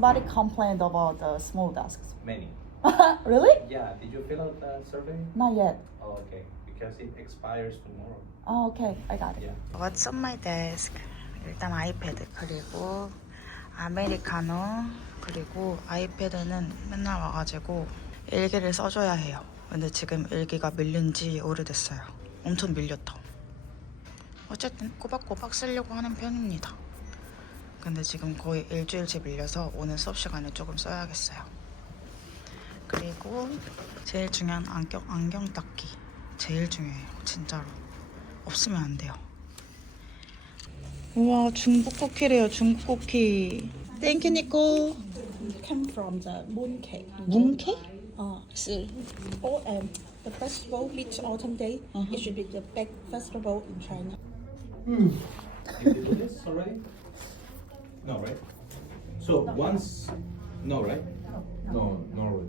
Somebody complained about the small desks. Many. really? Yeah, did you fill out the survey? Not yet. Oh, okay. Because it expires tomorrow. Oh, okay. I got it. Yeah. What's on my desk? 일단 아이패드 그리고 아메리카노 그리고 아이패드는 맨날 와가지고 일기를 써줘야 해요. 근데 지금 일기가 밀린 지 오래됐어요. 엄청 밀렸다. 어쨌든 꼬박꼬박 쓰려고 하는 편입니다. 근데 지금 거의 일주일째 밀려서 오늘 수업 시간에 조금 써야겠어요. 그리고 제일 중요한 안경, 안경 닦기. 제일 중요해요. 진짜로. 없으면 안 돼요. 우와 중국 쿠키래요 중국 쿠키 땡큐 니코 come from the mooncake. 뭉케? Uh, so, oh, um, the festival Mid Autumn Day. Uh-huh. It should be the big festival in China. You did this already? No, right? So once, no, right? No, no.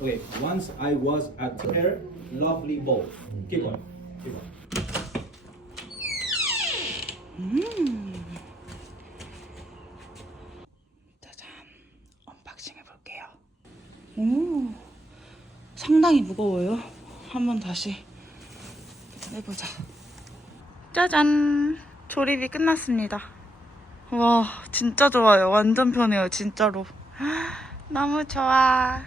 Okay, once I was at her lovely bowl. Keep on, keep on. 짜잔 언박싱 해볼게요 오 상당히 무거워요 한번 다시 해보자 짜잔 조립이 끝났습니다 와 진짜 좋아요. 완전 편해요 진짜로. 너무 좋아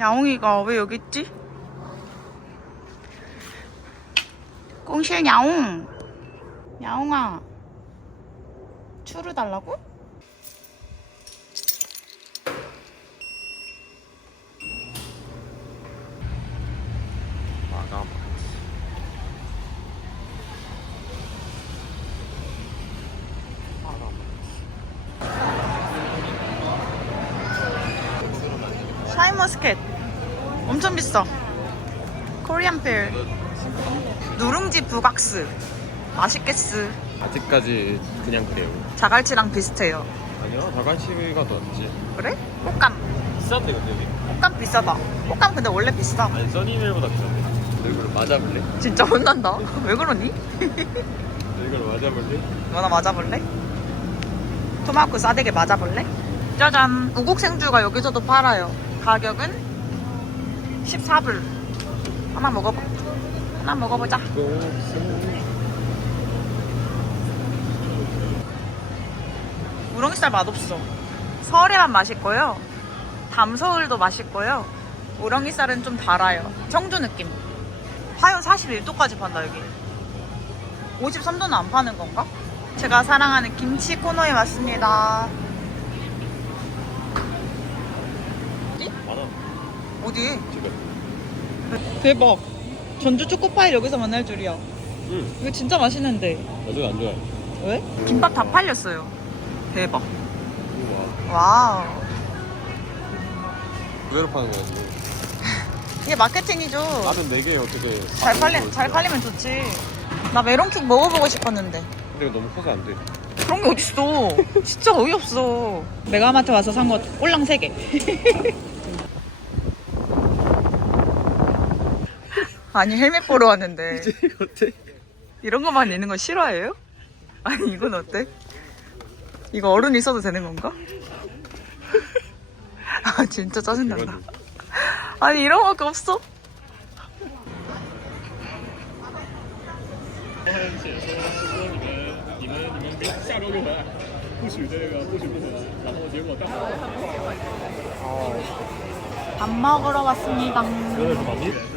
야옹이가 왜 여기 있지? 꽁실 야옹 야옹아 추루 달라고? 샤인머스켓 엄청 비싸 코리안 필 누룽지 부각스 맛있겠스 아직까지 그냥 그래요. 자갈치랑 비슷해요 아니야, 다갈치가 더 낫지. 그래? 꽃감 비싼데 근데 여기? 꽃감 비싸다 꽃감 근데 원래 비싸 아니 써니밀보다 비싼데. 너 이걸 맞아볼래? 진짜 혼난다 왜 그러니? 너 이걸 맞아볼래? 너나 맞아볼래? 토마호크 싸대기 맞아볼래? 짜잔 우국생주가 여기서도 팔아요 가격은 14불. 하나 먹어봐 하나 먹어보자. 우렁이쌀 맛없어. 서울에만 맛있고요. 담서울도 맛있고요. 우렁이쌀은 좀 달아요. 청주 느낌. 화요 41도까지 판다 여기. 53도는 안 파는 건가? 제가 사랑하는 김치 코너에 왔습니다 많아. 어디? 지금. 대박 전주 초코파이 여기서 만날 줄이야 응. 이거 진짜 맛있는데 나도 안 좋아해. 왜? 김밥 다 팔렸어요 대박 우와. 와우 그대로 파는 거야 지금. 이게 마케팅이죠 다른 네개 어떻게? 잘 팔리 잘 팔리면 좋지. 나 메론킥 먹어보고 싶었는데 근데 이거 너무 커서 안 돼. 그런 게 어딨어. 진짜 어이없어. 메가마트 와서 산 거 꼴랑 3개. 아니 헬멧 보러 왔는데 이제 어때? 이런 것만 있는 거 싫어해요? 아니 이건 어때? 이거 어른이 써도 되는 건가? 아 진짜 짜증난다 아니 이런 거밖에 없어 밥 먹으러 왔습니다 네,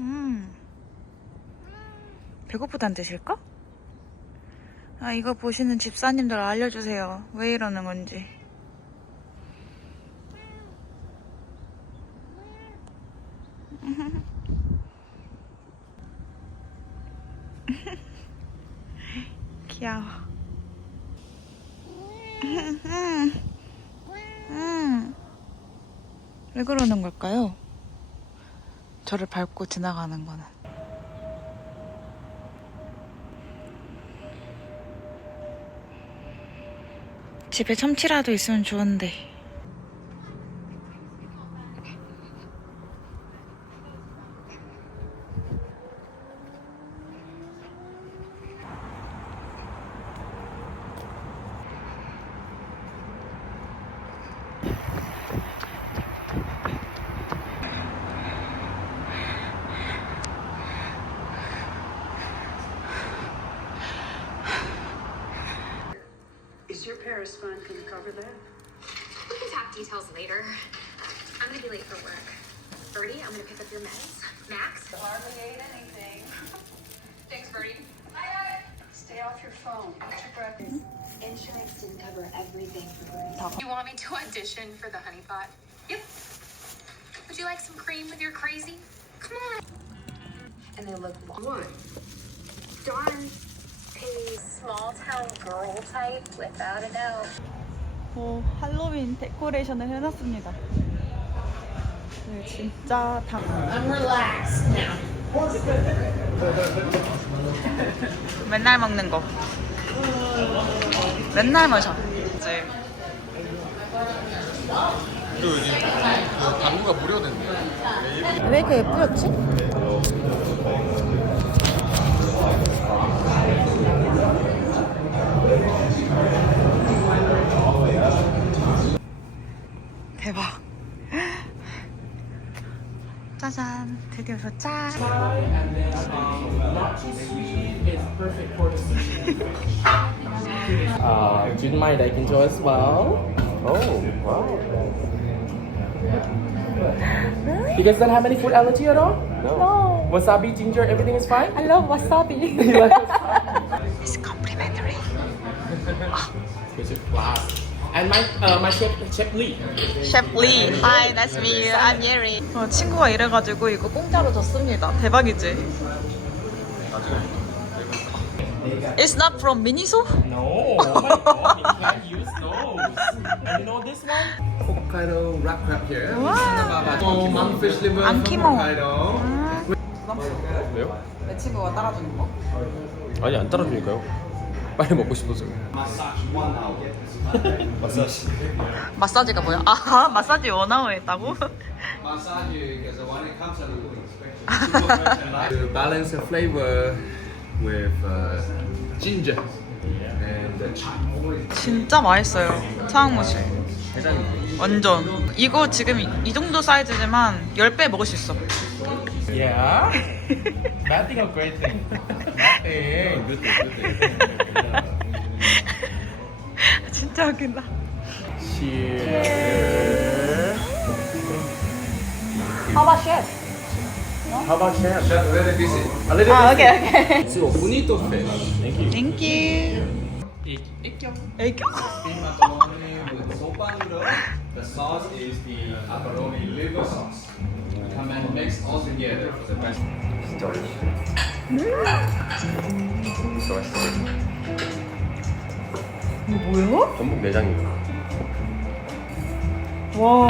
음. 배고프단 뜻일까? 아, 이거 보시는 집사님들 알려주세요. 왜 이러는 건지. 귀여워. 음. 왜 그러는 걸까요? 저를 밟고 지나가는 거는. 집에 참치라도 있으면 좋은데. Paris fund gonna cover that? We can talk details later. I'm gonna be late for work. Birdie, I'm gonna pick up your meds. Max? Hardly ate anything. Thanks, Birdie. Bye. Stay off your phone. Catch your breath. Insurance didn't cover everything for Birdie. You want me to audition for the honey pot? Yep. Would you like some cream with your crazy? Come on. And they look What? Dawn pays doubt. 어, 할로윈 데코레이션을 해놨습니다. 네, 진짜 다. 맨날 먹는 거. 맨날 마셔. 이제 또 여기 그 당구가 됐네. 왜 이렇게 예쁘였지? 짜잔, 드디어 도착. Uh, do you mind I can do as well? Oh, wow. You guys don't have any food allergy at all? No, Wasabi, ginger, everything is fine? I love wasabi. You like wasabi? It's complimentary. It's a class. And my uh, my chef chef Lee. 셰프 리. Hi, nice to meet you. I'm Yeri. 어, 친구가 이래가지고 이거 공짜로 줬습니다. 대박이지? It's not from Miniso? No, oh my god, you can't use those. And you know this one? Hokkaido wrap crab here. 와. Oh, monkfish liver 안 from 키모. Hokkaido. 왜요? 내 친구가 따라주는 거? 아니 안 따라주니까요. 빨리 먹고 싶어서요. 마사지가 뭐야? 아, 마사지 원아웃 했다고? Massage because when it comes to super fresh and light. To balance the flavor with uh, ginger and uh, chai. 진짜 맛있어요. 차항무시. 완전. 이거 지금 이, 이 정도 사이즈지만 10배 먹을 수 있어. Yeah. Bad thing or great thing? 진짜 웃긴다. Cheers. How about chef? How about chef? Just very busy. A little 아, bit. okay, okay. So bonito fish. Thank you. Ikyo. 애교? Steamed macaroni with sopa noodle. The sauce is the macaroni liver sauce. Come and mix all together for the best. 뭐야? 전복 내장이요. 와.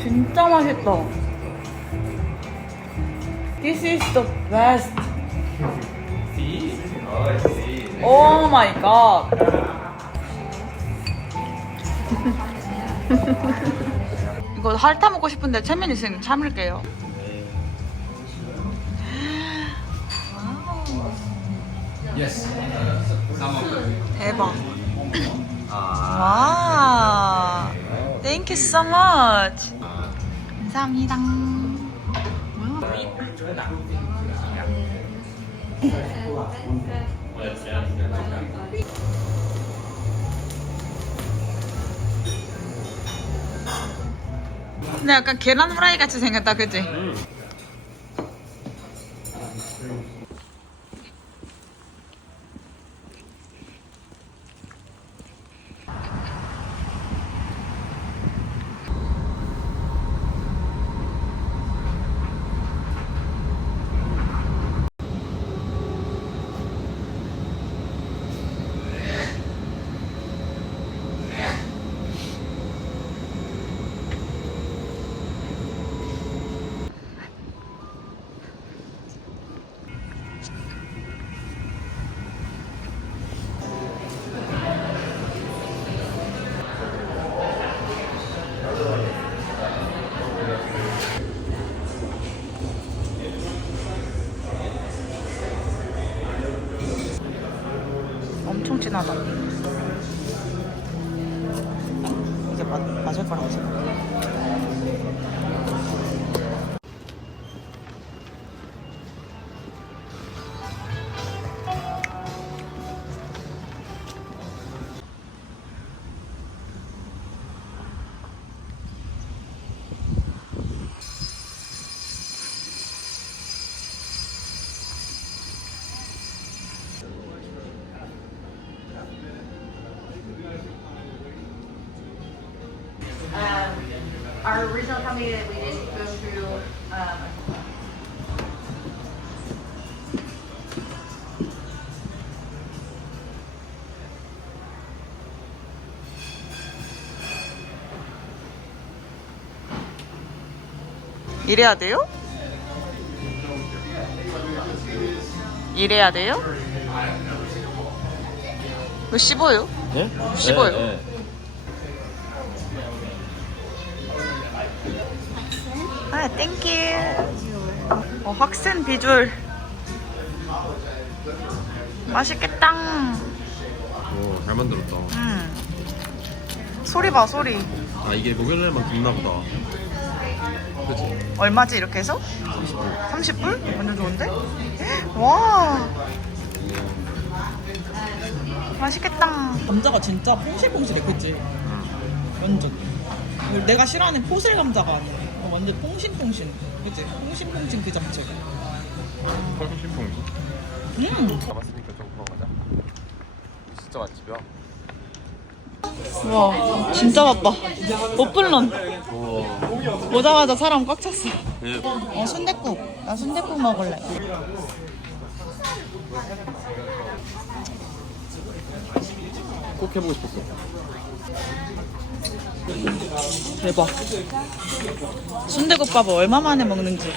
진짜 맛있다. This is the best. See? Oh my god. 이거 핥아 먹고 싶은데 채민 있으니 참을게요. Yes. Some of them. 대박. 와. Thank you so much. 감사합니다. 근데 약간 계란 후라이 같이 생겼다, 그치? 이게 맞, our original company that we did go through, um, 이래야 돼요? 이래야 돼요? 이거 씹어요? 네? 씹어요. 아, 땡큐. 어, 확센 비주얼. 맛있겠다. 오, 잘 만들었다. 음. 소리 봐, 소리. 아, 이게 목요일날만 듣나 보다. 그치? 얼마지 이렇게 해서? 30불? 완전 좋은데? 와. 맛있겠다. 감자가 진짜 퐁실퐁실해, 그치? 완전. 내가 싫어하는 포슬 감자가 아니야. 어, 완전 퐁신퐁신. 그치? 퐁신퐁신 그 자체가. 펑신펑. 음! 남았으니까 좀 먹어가자. 진짜 맛집이야. 와, 진짜 바빠. 오픈런. 오자마자 사람 꽉 찼어. 어, 순댓국. 나 순댓국 먹을래. 꼭 해보고 싶었어. 대박. 순대국밥을 얼마 만에 먹는지.